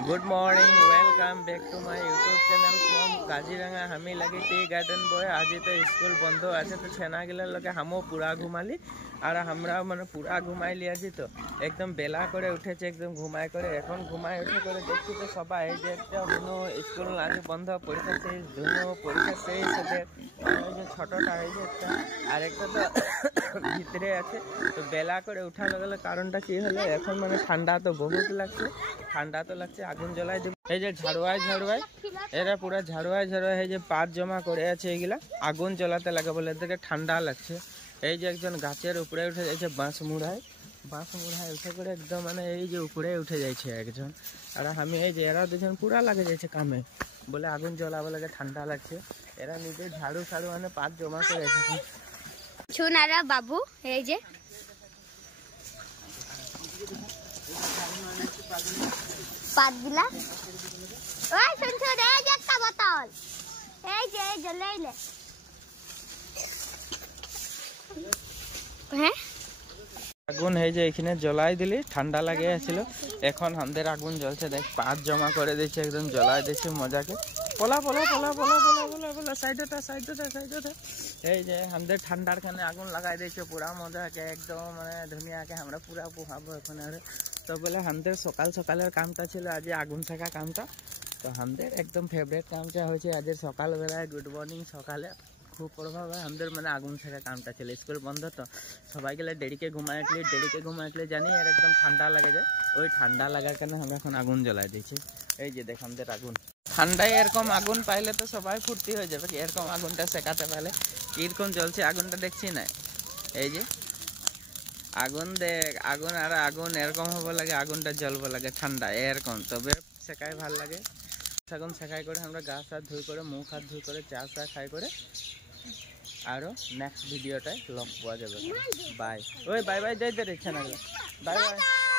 Good morning welcome back to my YouTube channel from Kaziranga हमी लगी tea garden boy. आज तो स्कूल बंद आछे तो छेना गिला लगे हमो पूरा घुमाली और हमरा माने पूरा घुमाई लिया जी। तो एकदम बेला करे उठेছে एकदम घुमाय करे এখন घुमाय उठे करे देखছি তো সবাই এই যে একটা দুনো স্কুল আজ বন্ধ পরীক্ষা শেষ দুনো পরীক্ষা শেষ ওদের এই যে ছোটটা এই যে একটা আর একটা তো ভিতরে আছে। তো বেলা করে উঠা লাগলে কারণটা কি হলো এখন মানে ঠান্ডা তো বহুত লাগছে ঠান্ডা তো লাগছে আগুন জ্বলাই দেব। এই যে ঝাড়ুয়ায় এরা পুরো ঝাড়ুয়ায় এই যে পাত জমা করে আছে এগুলা আগুন জ্বলাতে লাগে বলে এদেরকে ঠান্ডা লাগছে। এই যে একজন গাছের উপরে উঠে যাচ্ছে বাঁশ মুড়ায় উঠে করে একদম মানে এই যে উপরে উঠে যাচ্ছে একজন আর আমি এই যে এরা দুজন পুরা লাগে যাচ্ছে কামে বলে আগুন জ্বলাবো লাগে ঠান্ডা লাগছে। এরা নিজে ঝাড়ু মানে পাত জমা করে আছে ছুনারা বাবু এই যে পাতগুলা ওই শুন এই যে একটা বোতল এই যে লইলে হ্যাঁ আগুন এই যে এখানে জ্বলাই দিলি ঠান্ডা লাগে আসছিল এখন আমাদের আগুন জ্বলছে দেখ পাত জমা করে দিচ্ছে একদম জ্বলাই দিচ্ছে মজাকে পোলা পোলা পোলা পোলা পোলা পোলা পোলা সাইডটা এই যে আমাদের ঠান্ডার খানে আগুন লাগাই দিয়েছে পুরা মজাকে একদম মানে ধুনিয়াকে আমরা পুরা পোহাবো এখন আর। তো বলে আমাদের সকালের কামটা ছিল আজ আগুন শেখা কামটা। তো আমাদের একদম ফেভারিট কামটা হয়েছে আজ সকালবেলায় গুড মর্নিং সকালে খুব প্রভাব হয় আমাদের মানে আগুন শেখা কামটা ছিল। স্কুল বন্ধ তো সবাই গেলে দেরিকে ঘুমাইলে জানি আর একদম ঠান্ডা লাগে যায় ওই ঠান্ডা লাগার কারণে আমরা এখন আগুন জ্বলাই দিয়েছি। এই যে দেখ আমাদের আগুন ঠান্ডায় এরকম আগুন পাইলে তো সবাই ফুর্তি হয়ে যাবে এরকম আগুনটা শেখাতে পারলে কিরকম জ্বলছে আগুনটা দেখছি না। এই যে আগুন দেখ আগুন আর আগুন এরকম হবো লাগে আগুনটা জ্বলবো লাগে ঠান্ডা এরকম তবে শেখায় ভাল লাগে। আগুন শেখাই করে আমরা গা হাত ধুই করে মুখ হাত ধুই করে চা খাই করে আরো নেক্সট ভিডিওটায় লগ পাওয়া যাবে। বাই ওই বাই বাই যাই রে ইচ্ছা না বাই বাই।